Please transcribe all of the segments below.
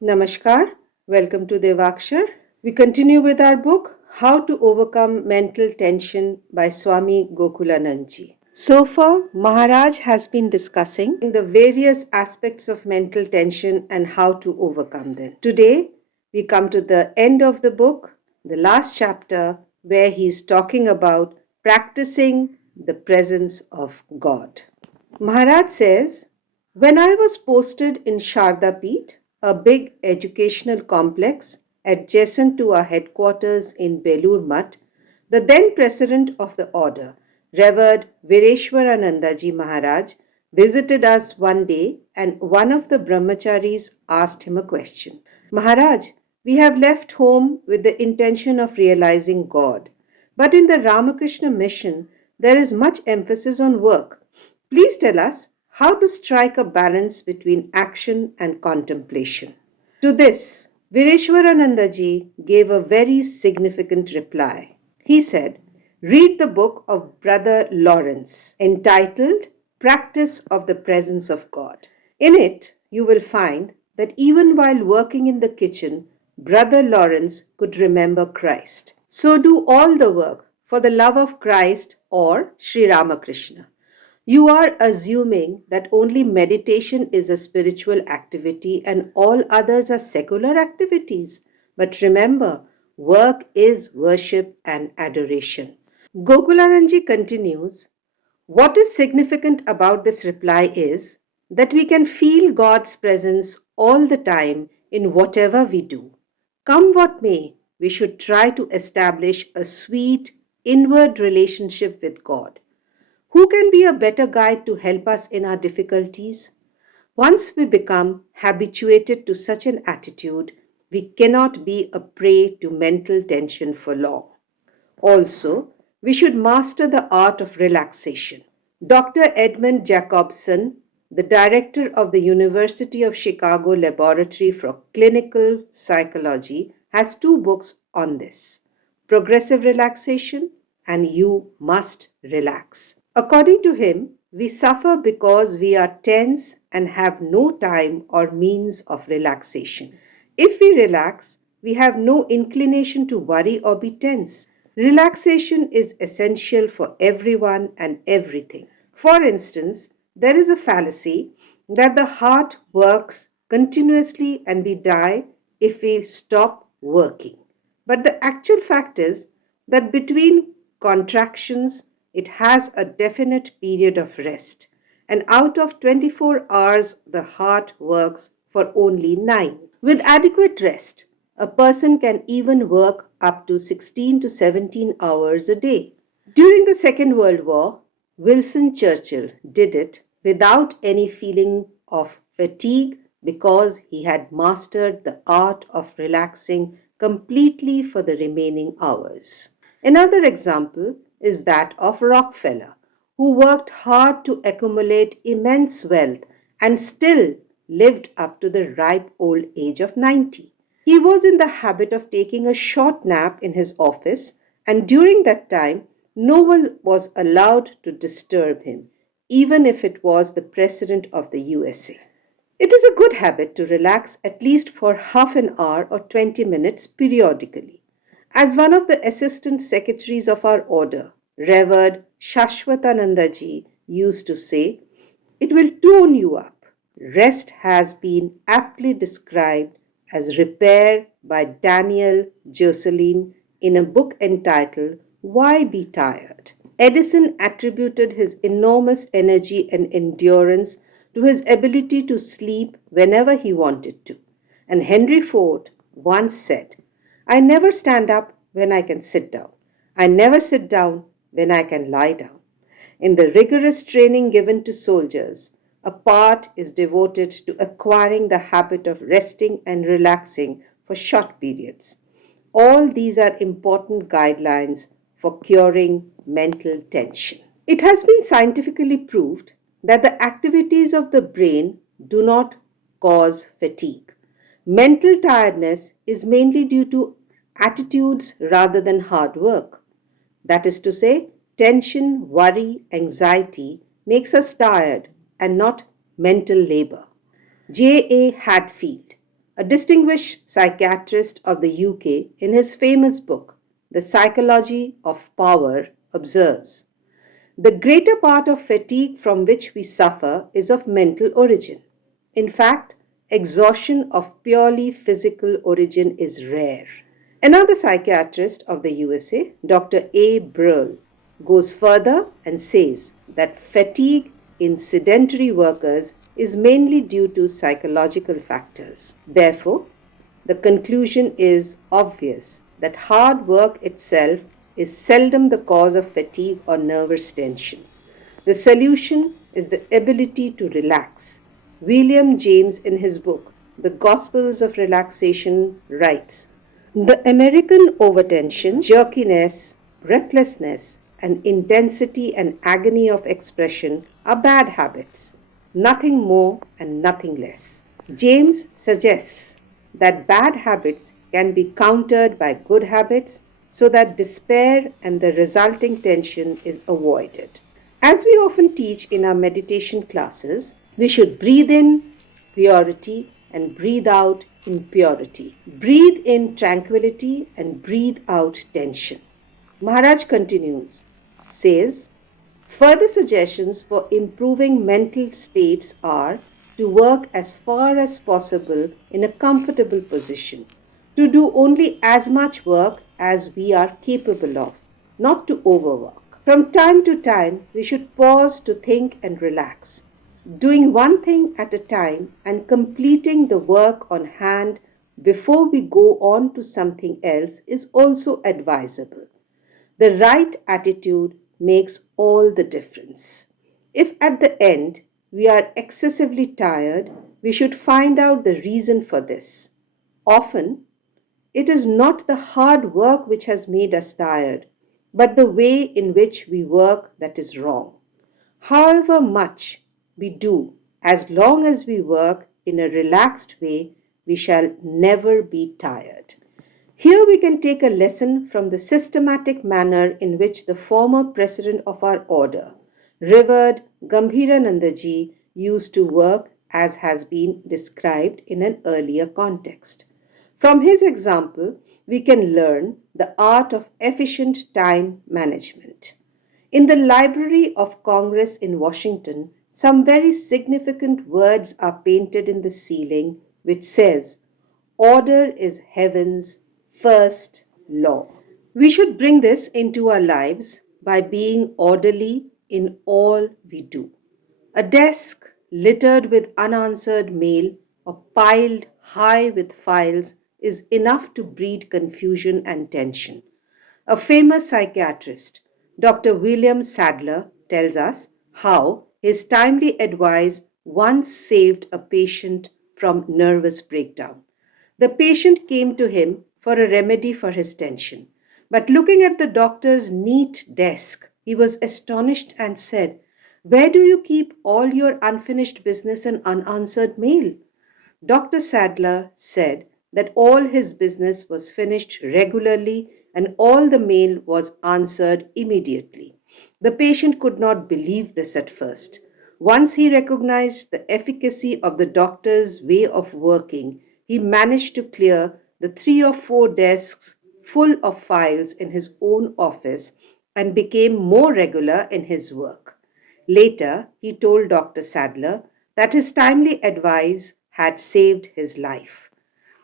Namaskar, welcome to Devakshar. We continue with our book, How to Overcome Mental Tension by Swami Gokulanandaji. So far, Maharaj has been discussing the various aspects of mental tension and how to overcome them. Today, we come to the end of the book, the last chapter, where he is talking about practicing the presence of God. Maharaj says, when I was posted in Sharda Peeth, a big educational complex adjacent to our headquarters in Belur Mutt, the then president of the order, Revered Vireshwaranandaji Maharaj, visited us one day and one of the brahmacharis asked him a question. Maharaj, we have left home with the intention of realizing God, but in the Ramakrishna mission, there is much emphasis on work. Please tell us how to strike a balance between action and contemplation. To this, Vireshwaranandaji gave a very significant reply. He said, read the book of Brother Lawrence entitled Practice of the Presence of God. In it, you will find that even while working in the kitchen, Brother Lawrence could remember Christ. So do all the work for the love of Christ or Sri Ramakrishna. You are assuming that only meditation is a spiritual activity and all others are secular activities. But remember, work is worship and adoration. Gokulananji continues, what is significant about this reply is that we can feel God's presence all the time in whatever we do. Come what may, we should try to establish a sweet, inward relationship with God. Who can be a better guide to help us in our difficulties? Once we become habituated to such an attitude, we cannot be a prey to mental tension for long. Also, we should master the art of relaxation. Dr. Edmund Jacobson, the director of the University of Chicago Laboratory for Clinical Psychology, has two books on this, Progressive Relaxation and You Must Relax. According to him, we suffer because we are tense and have no time or means of relaxation. If we relax, we have no inclination to worry or be tense. Relaxation is essential for everyone and everything. For instance, there is a fallacy that the heart works continuously and we die if we stop working. But the actual fact is that between contractions, it has a definite period of rest. And out of 24 hours, the heart works for only 9. With adequate rest, a person can even work up to 16 to 17 hours a day. During the Second World War, Winston Churchill did it without any feeling of fatigue because he had mastered the art of relaxing completely for the remaining hours. Another example is that of Rockefeller, who worked hard to accumulate immense wealth and still lived up to the ripe old age of 90. He was in the habit of taking a short nap in his office, and during that time, no one was allowed to disturb him, even if it was the President of the USA. It is a good habit to relax at least for half an hour or 20 minutes periodically. As one of the assistant secretaries of our order, Revered Shashwatanandaji, used to say, it will tone you up. Rest has been aptly described as repair by Daniel Jocelyn in a book entitled Why Be Tired? Edison attributed his enormous energy and endurance to his ability to sleep whenever he wanted to. And Henry Ford once said, I never stand up when I can sit down. I never sit down when I can lie down. In the rigorous training given to soldiers, a part is devoted to acquiring the habit of resting and relaxing for short periods. All these are important guidelines for curing mental tension. It has been scientifically proved that the activities of the brain do not cause fatigue. Mental tiredness is mainly due to attitudes rather than hard work. That is to say, tension, worry, anxiety makes us tired and not mental labor. J.A. Hadfield, a distinguished psychiatrist of the UK, in his famous book, The Psychology of Power, observes, the greater part of fatigue from which we suffer is of mental origin. In fact, exhaustion of purely physical origin is rare. Another psychiatrist of the USA, Dr. A. Brill, goes further and says that fatigue in sedentary workers is mainly due to psychological factors. Therefore, the conclusion is obvious that hard work itself is seldom the cause of fatigue or nervous tension. The solution is the ability to relax. William James, in his book, The Gospels of Relaxation, writes, the American overtension, jerkiness, breathlessness, and intensity and agony of expression are bad habits, nothing more and nothing less. James suggests that bad habits can be countered by good habits so that despair and the resulting tension is avoided. As we often teach in our meditation classes, we should breathe in purity and breathe out impurity. Breathe in tranquility and breathe out tension. Maharaj continues, says, further suggestions for improving mental states are to work as far as possible in a comfortable position, to do only as much work as we are capable of, not to overwork. From time to time, we should pause to think and relax. Doing one thing at a time and completing the work on hand before we go on to something else is also advisable. The right attitude makes all the difference. If at the end we are excessively tired, we should find out the reason for this. Often, it is not the hard work which has made us tired, but the way in which we work that is wrong. However much we do, as long as we work in a relaxed way, we shall never be tired. Here we can take a lesson from the systematic manner in which the former president of our order, Revered Gambhiranandaji, used to work as has been described in an earlier context. From his example, we can learn the art of efficient time management. In the Library of Congress in Washington, some very significant words are painted in the ceiling which says, order is heaven's first law. We should bring this into our lives by being orderly in all we do. A desk littered with unanswered mail or piled high with files is enough to breed confusion and tension. A famous psychiatrist, Dr. William Sadler, tells us how his timely advice once saved a patient from nervous breakdown. The patient came to him for a remedy for his tension, but looking at the doctor's neat desk, he was astonished and said, where do you keep all your unfinished business and unanswered mail? Dr. Sadler said that all his business was finished regularly and all the mail was answered immediately. The patient could not believe this at first. Once he recognized the efficacy of the doctor's way of working, he managed to clear the 3 or 4 desks full of files in his own office and became more regular in his work. Later, he told Dr. Sadler that his timely advice had saved his life.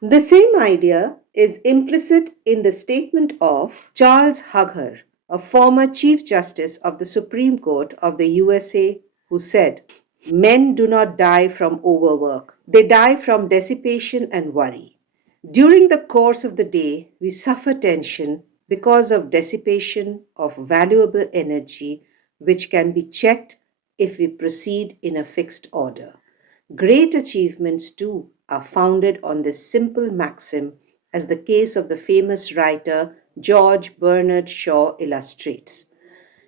The same idea is implicit in the statement of Charles Hugger, a former Chief Justice of the Supreme Court of the USA, who said, men do not die from overwork, they die from dissipation and worry. During the course of the day, we suffer tension because of dissipation of valuable energy, which can be checked if we proceed in a fixed order. Great achievements, too, are founded on this simple maxim, as the case of the famous writer George Bernard Shaw illustrates.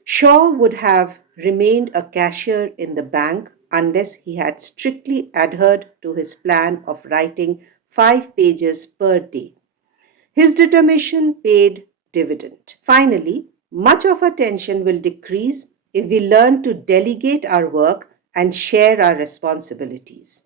Shaw would have remained a cashier in the bank unless he had strictly adhered to his plan of writing 5 pages per day. His determination paid dividend. Finally, much of our tension will decrease if we learn to delegate our work and share our responsibilities.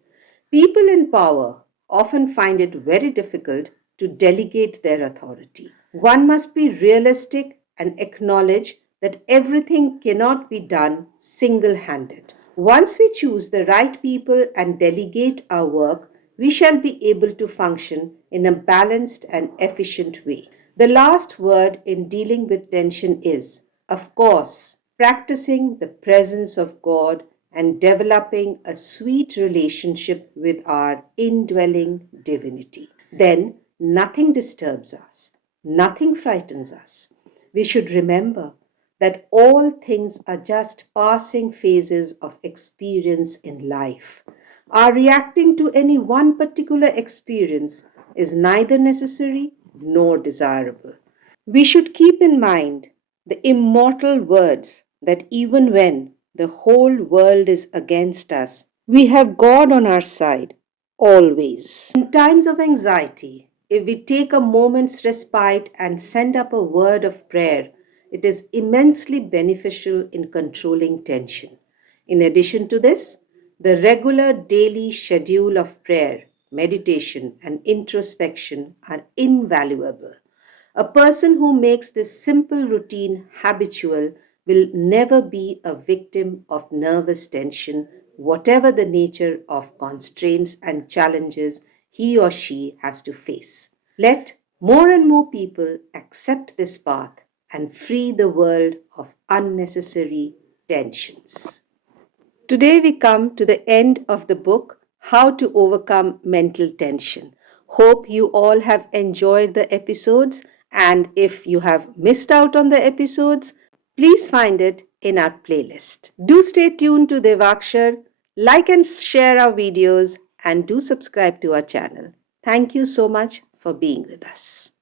People in power often find it very difficult to delegate their authority. One must be realistic and acknowledge that everything cannot be done single handed. Once we choose the right people and delegate our work, we shall be able to function in a balanced and efficient way. The last word in dealing with tension is, of course, practicing the presence of God and developing a sweet relationship with our indwelling divinity. Then nothing disturbs us, nothing frightens us. We should remember that all things are just passing phases of experience in life. Our reacting to any one particular experience is neither necessary nor desirable. We should keep in mind the immortal words that even when the whole world is against us, we have God on our side, always. In times of anxiety, if we take a moment's respite and send up a word of prayer, it is immensely beneficial in controlling tension. In addition to this, the regular daily schedule of prayer, meditation, and introspection are invaluable. A person who makes this simple routine habitual will never be a victim of nervous tension, whatever the nature of constraints and challenges he or she has to face. Let more and more people accept this path and free the world of unnecessary tensions. Today we come to the end of the book, How to Overcome Mental Tension. Hope you all have enjoyed the episodes, and if you have missed out on the episodes, please find it in our playlist. Do stay tuned to Devakshar, like and share our videos, and do subscribe to our channel. Thank you so much for being with us.